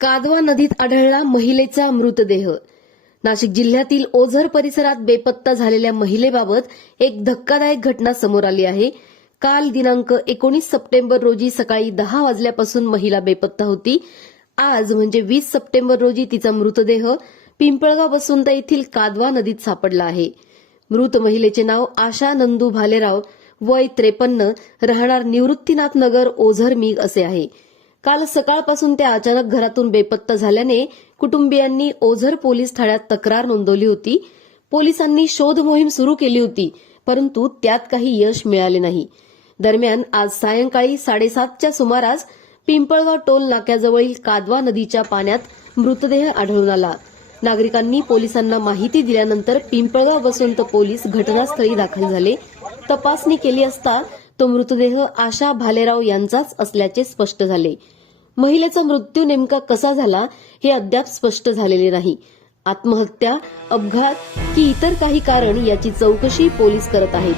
कादवा नदीत आढळला महिलेचा मृतदेह. नाशिक जिल्ह्यातील ओझर परिसरात बेपत्ता झालेल्या महिलेबाबत एक धक्कादायक घटना समोर आली आहे. काल दिनांक एकोणीस सप्टेंबर रोजी सकाळी दहा वाजल्यापासून महिला बेपत्ता होती. आज म्हणजे वीस सप्टेंबर रोजी तिचा मृतदेह पिंपळगाव वसुंत येथील कादवा नदीत सापडला आहे. मृत महिलेचे नाव आशा नंदू भालेराव वय त्रेपन्न राहणार निवृत्तीनाथ नगर ओझर मीग असे आहे. काल सकाळपासून त्या अचानक घरातून बेपत्ता झाल्याने कुटुंबियांनी ओझर पोलीस ठाण्यात तक्रार नोंदवली होती. पोलिसांनी शोध मोहीम सुरू केली होती परंतु त्यात काही यश मिळाले नाही. दरम्यान आज सायंकाळी साडेसातच्या सुमारास पिंपळगाव टोल नाक्याजवळील कादवा नदीच्या पाण्यात मृतदेह आढळून आला. नागरिकांनी पोलिसांना माहिती दिल्यानंतर पिंपळगाव वसंत पोलीस घटनास्थळी दाखल झाले. तपासणी केली असता तो मृतदेह आशा भालेराव यांचाच असल्याचे स्पष्ट झाले. महिलेचा मृत्यू नेमका कसा झाला हे अद्याप स्पष्ट झालेले नाही. आत्महत्या अपघात की इतर काही कारण याची चौकशी पोलीस करत आहेत.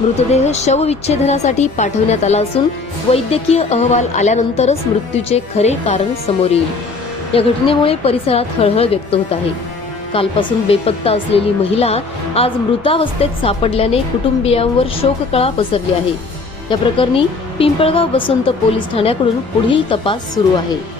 मृतदेह शवविच्छेदनासाठी पाठवण्यात आला असून वैद्यकीय अहवाल आल्यानंतरच मृत्यूचे खरे कारण समोर येईल. या घटनेमुळे परिसरात हळहळ व्यक्त होत आहे. कालपासून बेपत्ता असलेली महिला आज मृतावस्थेत सापडल्याने कुटुंबियांवर शोककळा पसरली आहे. या प्रकरणी पिंपळगाव वसंत पोलीस ठाण्याकडून पुढील तपास सुरू आहे.